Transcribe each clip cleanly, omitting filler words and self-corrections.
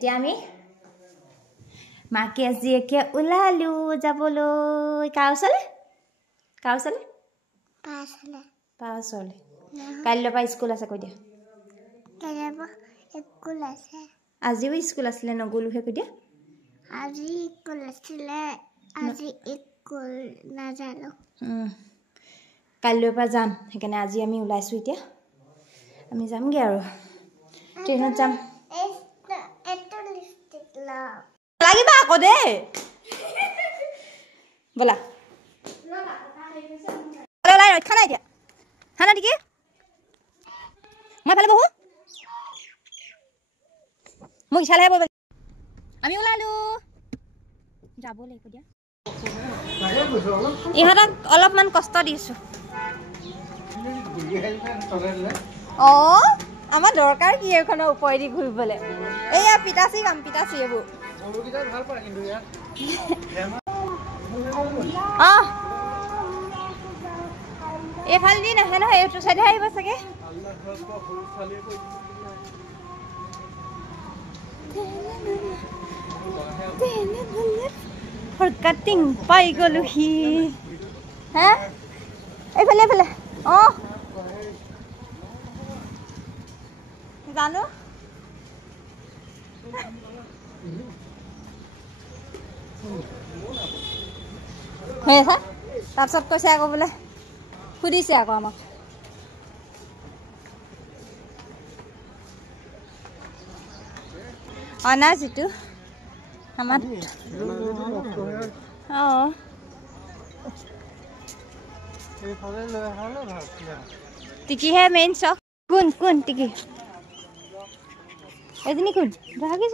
এতিয়া আমি মাকে জীয়েকে ওলালো যাবলৈ কাৰ ওচৰলৈ কাইলৈৰ পৰা স্কুল আছে কৈ দিয়া আজিও স্কুল আছিলে নগলোহে কৈ দিয়া কাইলৈৰ পৰা যাম সেইকাৰণে আজি আমি ওলাইছো এতিয়া আমি যামগে আৰু ট্ৰেইনত যাম লাগিবা আকৌ দে বলা ওলাই ৰক্ষা নাই দিয়া হানা দিকে মই ফালে বহু মোক ইছালেহে বল আমি ওলালো যাব লাগিব দিয়া ইহঁতক অলপমান কষ্ট দিছো আমাৰ দৰকাৰ কি এখনৰ ওপৰেদি ঘূৰিবলে এয়া পিতাচি কাম পিতাচি এইবোৰ এইফালে দি নাহে নহয় এইটো চাইডে আহিব চাগে কাটিং পাই গলো হি হা এইফালে এইফালে জানো হৈ আছে তাৰপিছত কৈছে আকৌ বোলে সুধিছে আকৌ আমাক অনা যিটো আমাৰ টিকিহে মেইন চক কোন কোন টিকি এজনী কোন ভাগি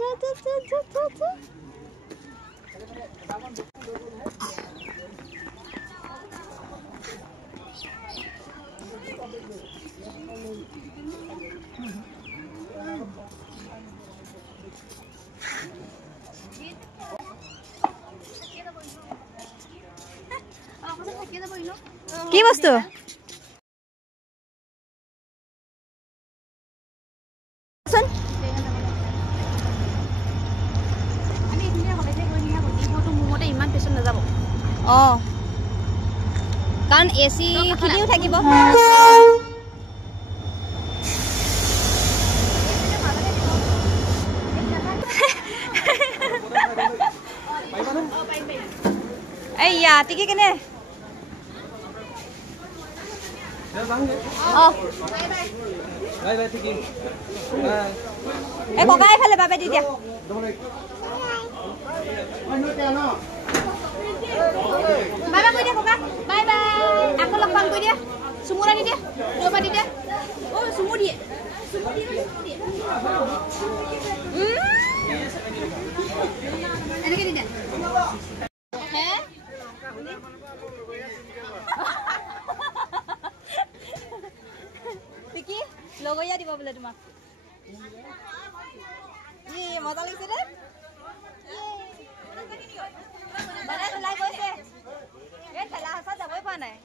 কি বস্তু কাৰণ এচি খিনিও থাকিব এইয়া টিকি কেনে ককা এইফালে বাবে দি দিয়া বাই বাই কৈ দিয়া ককা বাই বাই আকৌ লগ পাম কৈ দিয়া চুমুৰা দি দিয়া দবা দি দিয়া চুমু দিয়ে এনেকে দি দিয়া টিকি লগৰীয়া দিব বোলে তোমাক মজা লাগিছে দে ওলাই গৈছে এই ঠেলা হেঁচা যাবই পৰা নাই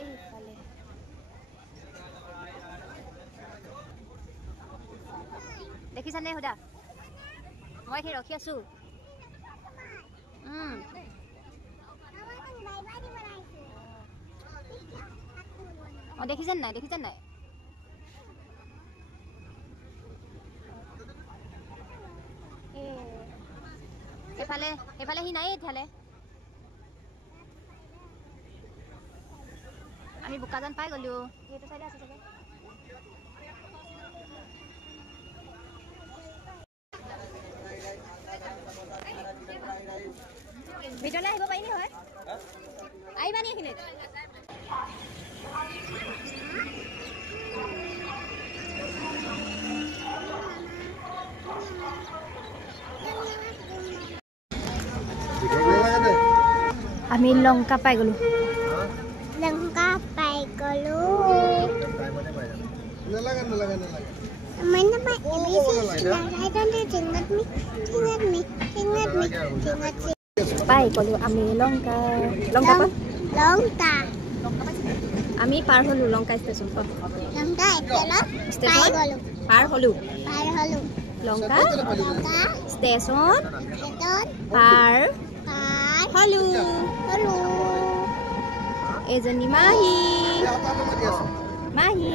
এইফালে দেখিছানে সুধা মই সেই ৰখি আছো দেখিছেন নাই এফালে সি নাই এফালে আমি বোকাজান পাই গলো এইটো চাইডে আছে চাগে ভিতৰলৈ আহিব পাৰিনি হয় আহিবা নি এইখিনিত আমি লংকা পাই গলো পাই গলো আমি লংকা আমি পাৰ হলো লংকা ষ্টেচন পাৰ হলো লঙ্কা ষ্টেচন পাৰ হলু এজনী মাহী মাহী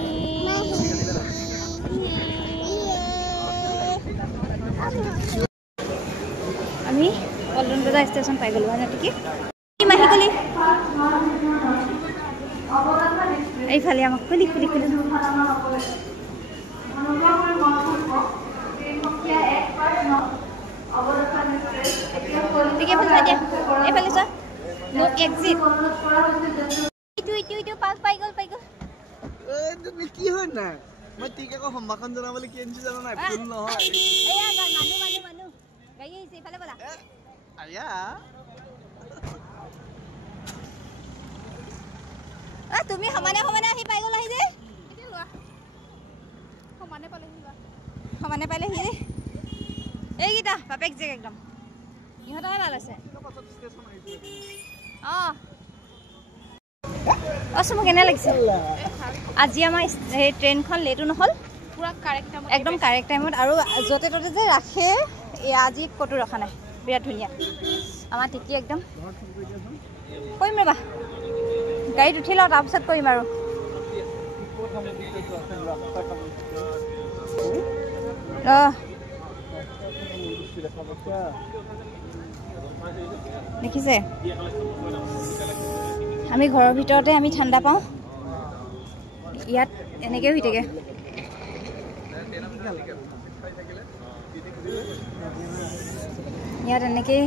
আমি পল্টন বজাৰ ষ্টেচন পাই গ'লো হয় নেকি মাহী গলি এইফালে আমাক খুলি খুলি খুলি এইফালে চোৱা নো এক্সিট ইটো পাছ পাই গ'ল তুমি কি হয় না মই ঠিক আকৌ সম্ভাষণ জনাবলৈ কি আনিছো জানো নাই ফুল নহয় এয়া মানুহ গাড়ী আহিছে এইফালে বলা আয়া তুমি সমানে আহি পাই গ'লা আহি যে সমানে পালেহি ৰে এইকেইটা বাপেক যে একদম ইহঁতহে ভাল আছে চুমু কেনে লাগিছে আজি আমাৰ সেই ট্ৰেইনখন লেটো নহ'ল পুৰা কাৰেক্ট টাইমত একদম কাৰেক্ট টাইমত আৰু য'তে ত'তে যে ৰাখে আজি ক'তো ৰখা নাই বিৰাট ধুনীয়া আমাৰ টিকি একদম কৰিম ৰ'বা গাড়ীত উঠি লওঁ তাৰপিছত কৰিম আৰু দেখিছে আমি ঘৰৰ ভিতৰতে আমি ঠাণ্ডা পাওঁ ইয়াত এনেকৈ হৈ থাকে ইয়াত এনেকৈ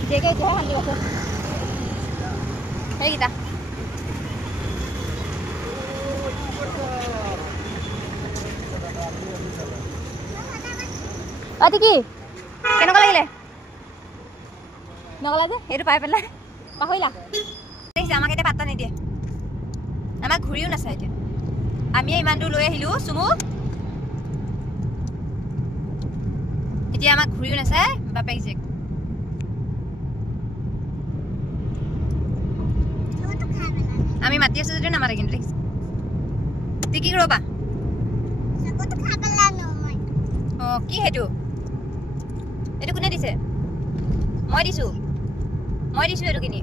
এতিয়াহে শান্তি পাইছে সেইকেইটা অতি কি কেনেকুৱা লাগিলে নগলা যে সেইটো পাই পেলাই পাহৰিলা আমাক এতিয়া পাত্তা নিদিয়ে আমাক ঘূৰিও নাচায় এতিয়া আমিয়ে ইমান দূৰ লৈ আহিলোঁ চুমু এতিয়া আমাক ঘূৰিও নাচায় বাপেক জীয়েক আমি মাতি আছো যদিও নামাতে কিন্তু দেখিছে কি ৰ'বা অঁ কি সেইটো এইটো কোনে দিছে মই দিছোঁ এইটো কিনি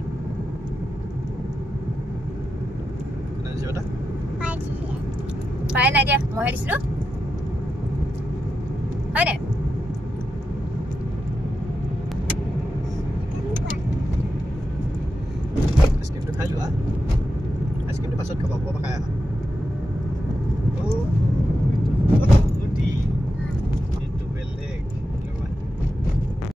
পাই নাই দিয়া মইহে দিছিলোঁ হয়নে আইচক্ৰীমটো খাই লোৱা আইচক্ৰীমটো পাছত খাব খাই আহা